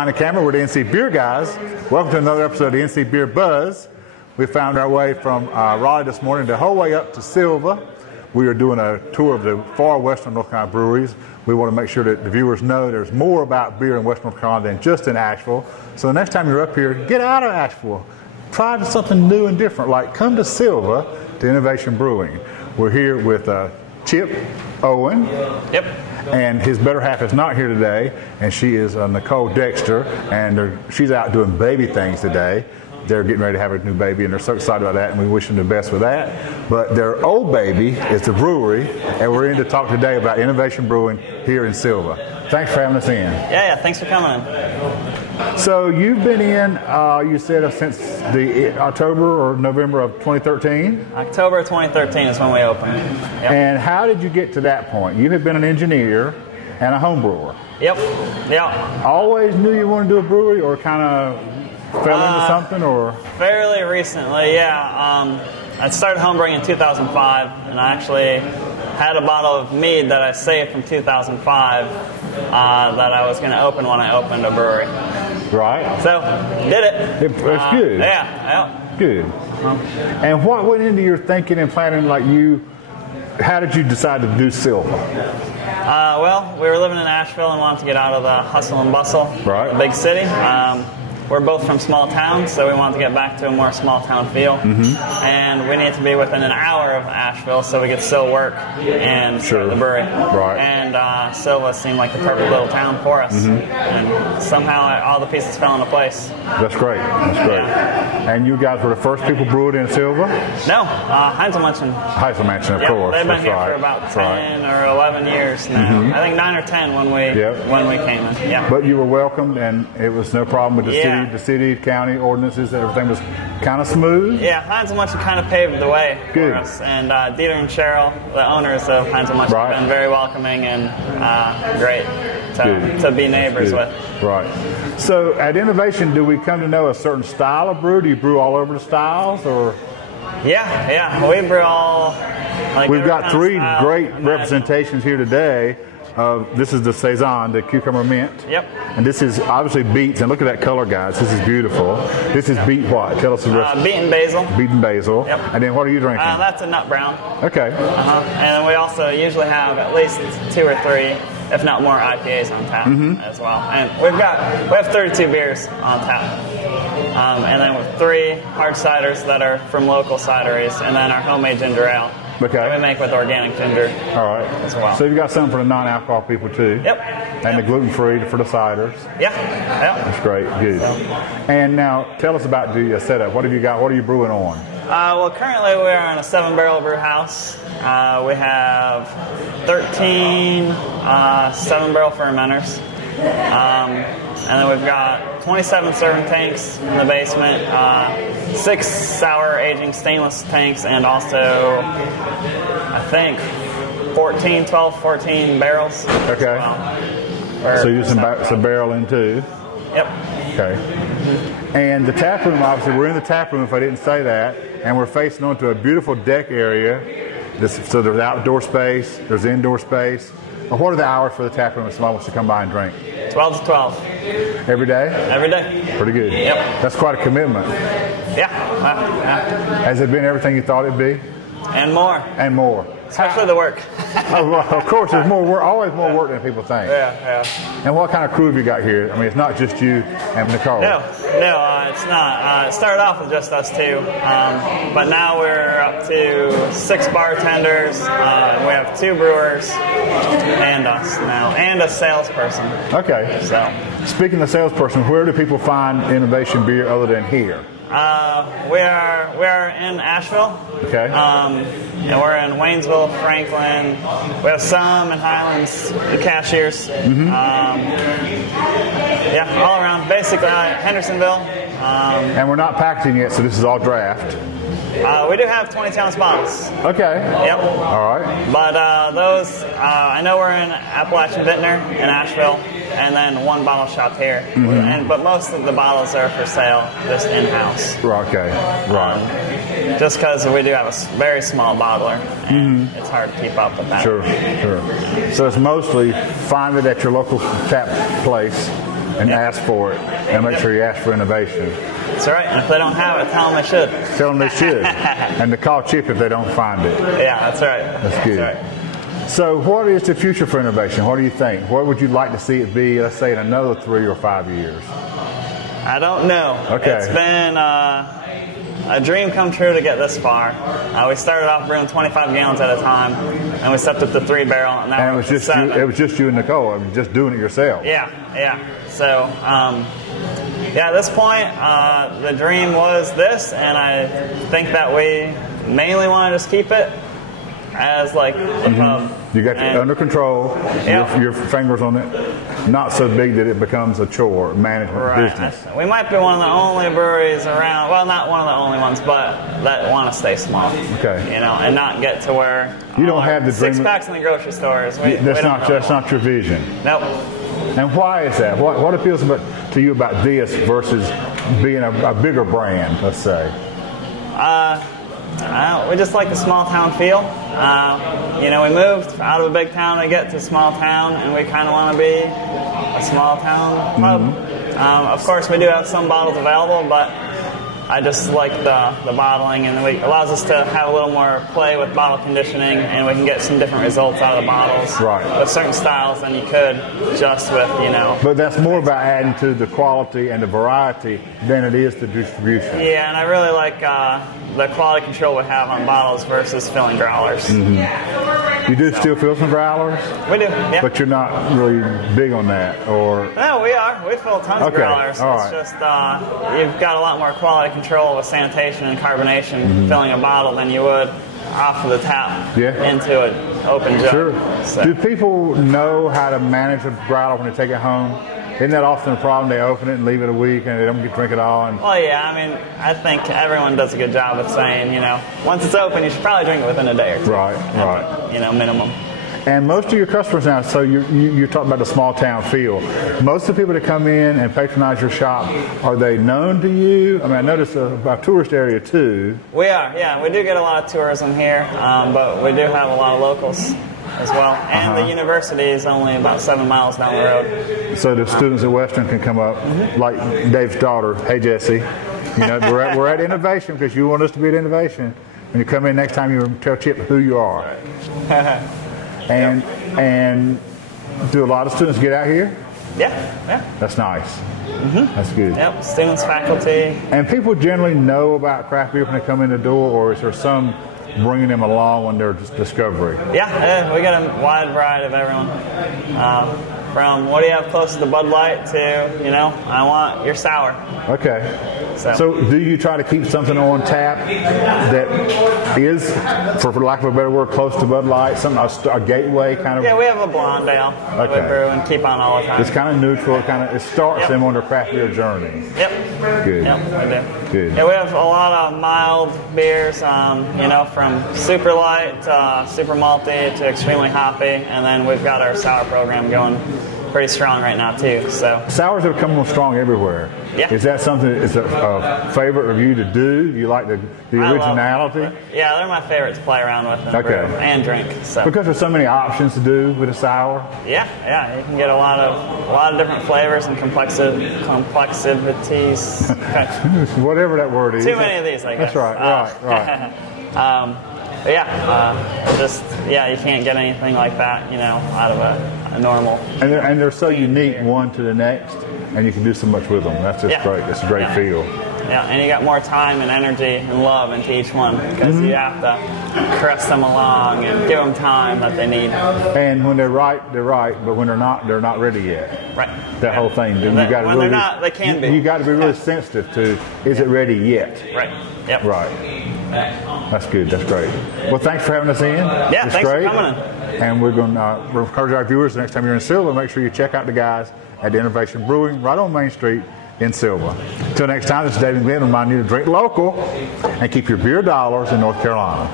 behind the camera. We're the NC Beer guys. Welcome to another episode of the NC Beer Buzz. We found our way from Raleigh this morning the whole way up to Sylva. We are doing a tour of the far western North Carolina breweries. We want to make sure that the viewers know there's more about beer in West North Carolina than just in Asheville. So the next time you're up here, get out of Asheville. Try something new and different, like come to Sylva to Innovation Brewing. We're here with Chip Owen. Yep. And his better half is not here today, and she is Nicole Dexter, and she's out doing baby things today. They're getting ready to have a new baby, and they're so excited about that, and we wish them the best with that. But their old baby is the brewery, and we're in to talk today about Innovation Brewing here in Sylva. Thanks for having us in. Yeah, thanks for coming in. So you've been in, you said, since the October or November of 2013? October 2013 is when we opened. Yep. And how did you get to that point? You had been an engineer and a home brewer. Yep, yeah. Always knew you wanted to do a brewery, or kind of fell into something, or? Fairly recently, yeah. I started homebrewing in 2005, and I actually had a bottle of mead that I saved from 2005 that I was going to open when I opened a brewery. Right. So, did it. It's good. Yeah. Good. And what went into your thinking and planning, how did you decide to do Sylva? Well, we were living in Asheville and wanted to get out of the hustle and bustle of the big city. We're both from small towns, so we wanted to get back to a more small town feel. Mm-hmm. And we need to be within an hour of Asheville so we could still work and start the brewery. Right. And Sylva seemed like the perfect little town for us. Mm-hmm. And somehow all the pieces fell into place. That's great. Yeah. And you guys were the first people brewed in Sylva? No, Heinzelmansion. Heinzelmansion, of course. They've been here for about 10 or 11 years now. Mm-hmm. I think 9 or 10 when we came in. Yeah. But you were welcomed, and it was no problem with the city, county ordinances. Everything was kind of smooth. Yeah, Heinzelmansion kind of paved the way for us. And Dieter and Cheryl, the owners of Heinzelmansion, have been very welcoming and great to be neighbors with. Right. So at Innovation, do we come to know a certain style of brew? Do you brew all over the styles, or? Yeah. We brew all. We've got 3 great representations here today. This is the Saison, the cucumber mint. Yep. And this is obviously beets. And look at that color, guys. This is beautiful. This is beet what? Tell us the rest. Beet and basil. Beet and basil. Yep. And then what are you drinking? That's a nut brown. Okay. And then we also usually have at least 2 or 3, if not more, IPAs on tap as well. And we have 32 beers on tap. And then with 3 hard ciders that are from local cideries, and then our homemade ginger ale. Okay. That we make with organic ginger. All right. As well. So you've got something for the non-alcohol people too. Yep. And the gluten-free for the ciders. Yeah. That's great. Good. And now tell us about the setup. What have you got? What are you brewing on? Well, currently we are in a 7-barrel brew house. We have 13 7-barrel fermenters. And then we've got 27 serving tanks in the basement, 6 sour aging stainless tanks, and also, I think, 14 barrels. Okay. So you use some barrel in too? Yep. Okay. Mm-hmm. And the tap room, obviously, we're in the tap room if I didn't say that, and we're facing onto a beautiful deck area. So there's outdoor space, there's indoor space. What are the hours for the tap room if somebody wants to come by and drink? 12 to 12. Every day? Every day. Pretty good. Yep. That's quite a commitment. Yeah. Has it been everything you thought it'd be? And more. And more. Especially the work. Of course, there's more work, always more work than people think. Yeah. And what kind of crew have you got here? I mean, it's not just you and Nicole. No, it's not. It started off with just us 2, but now we're up to 6 bartenders. We have 2 brewers and us now, and a salesperson. Okay. So, speaking of salesperson, where do people find Innovation Beer other than here? We are in Asheville. Okay. And we're in Waynesville, Franklin. We have some in Highlands, the Cashiers. Mm-hmm. All around. Basically, Hendersonville. And we're not packaging yet, so this is all draft. We do have 20-ounce bottles. Okay. Yep. All right. But those, I know we're in Appalachian Vintner in Asheville, and then 1 bottle shop here. Mm-hmm. But most of the bottles are for sale just in-house. Okay. Right. Just because we do have a very small bottler, and it's hard to keep up with that. Sure. So it's mostly find it at your local tap place and ask for it, and make sure you ask for innovation. That's right. And if they don't have it, tell them they should. Tell them they should. And to call Chip if they don't find it. Yeah, that's right. That's good. That's right. So what is the future for innovation? What do you think? What would you like to see it be, let's say, in another 3 or 5 years? I don't know. Okay. It's been a dream come true to get this far. We started off brewing 25 gallons at a time, and we stepped up to 3 barrel, and now it was just you, it was just you and Nicole, just doing it yourself. Yeah. So, at this point, the dream was this, and I think that we mainly want to just keep it as like the pub. You got it under control, your fingers on it, not so big that it becomes a chore, management business. We might be one of the only breweries around, well, not one of the only ones, but that want to stay small. Okay. And not get to where you don't have the dream. 6-packs in the grocery stores. That's not your vision. Nope. And why is that? What appeals to you about this versus being a bigger brand, let's say? We just like the small town feel. We moved out of a big town to get to a small town, and we kind of want to be a small town pub. Of course, we do have some bottles available, but I just like the bottling, and it allows us to have a little more play with bottle conditioning, and we can get some different results out of the bottles with certain styles than you could just with, But that's more about adding to the quality and the variety than it is the distribution. Yeah, and I really like the quality control we have on bottles versus filling growlers. You do still fill some growlers? We do, yeah. But you're not really big on that, or? No, we are. We fill tons of growlers. It's just you've got a lot more quality control with sanitation and carbonation filling a bottle than you would off of the tap into an open jug. Sure. So. Do people know how to manage a growler when they take it home? Isn't that often a problem? They open it and leave it a week and they don't get to drink it all. Well, yeah. I think everyone does a good job of saying, once it's open, you should probably drink it within a day or two. Right. Minimum. And most of your customers now, so you're talking about the small town feel. Most of the people that come in and patronize your shop, are they known to you? I noticed a tourist area too. We are, yeah. We do get a lot of tourism here, but we do have a lot of locals as well. And the university is only about 7 miles down the road. So the students at Western can come up, like Dave's daughter, hey Jesse, we're at Innovation because you want us to be at Innovation. When you come in next time, you tell Chip who you are. And do a lot of students get out here? Yeah. That's nice. That's good. Yep, students, faculty. And people generally know about craft beer when they come in the door, or is there some bringing them along on their discovery? Yeah, we got a wide variety of everyone. From what do you have close to Bud Light to, I want your sour. Okay. So do you try to keep something on tap that is, for lack of a better word, close to Bud Light, a gateway kind of? Yeah, we have a blonde ale that we brew and keep on all the time. It's kind of neutral. It starts them on their craft beer journey. Yep. Good. Yep, we do. Good. Yeah, we have a lot of mild beers, from super light, super malty to extremely hoppy, and then we've got our sour program going pretty strong right now too. So sours have come on strong everywhere. Yeah. Is that something that's a favorite of you to do? You like the originality? Yeah, they're my favorite to play around with and drink. So. Because there's so many options to do with a sour. Yeah, you can get a lot of different flavors and complexities. Whatever that word is. Too many of these, I guess. That's right. You can't get anything like that, out of a normal. And they're so unique one to the next, and you can do so much with them. That's just great. It's a great feel. Yeah, and you got more time and energy and love into each one because you have to press them along and give them time that they need. And when they're right, but when they're not ready yet. Right. That whole thing. They're not, they can be. You got to be really sensitive to, is it ready yet? Right. Yep. Right. That's good. That's great. Well, thanks for having us in. Yeah, it's thanks great. for coming in. And we're going to encourage our viewers the next time you're in Sylva, make sure you check out the guys at the Innovation Brewing right on Main Street in Sylva. Until next time, this is David Glenn reminding you to drink local and keep your beer dollars in North Carolina.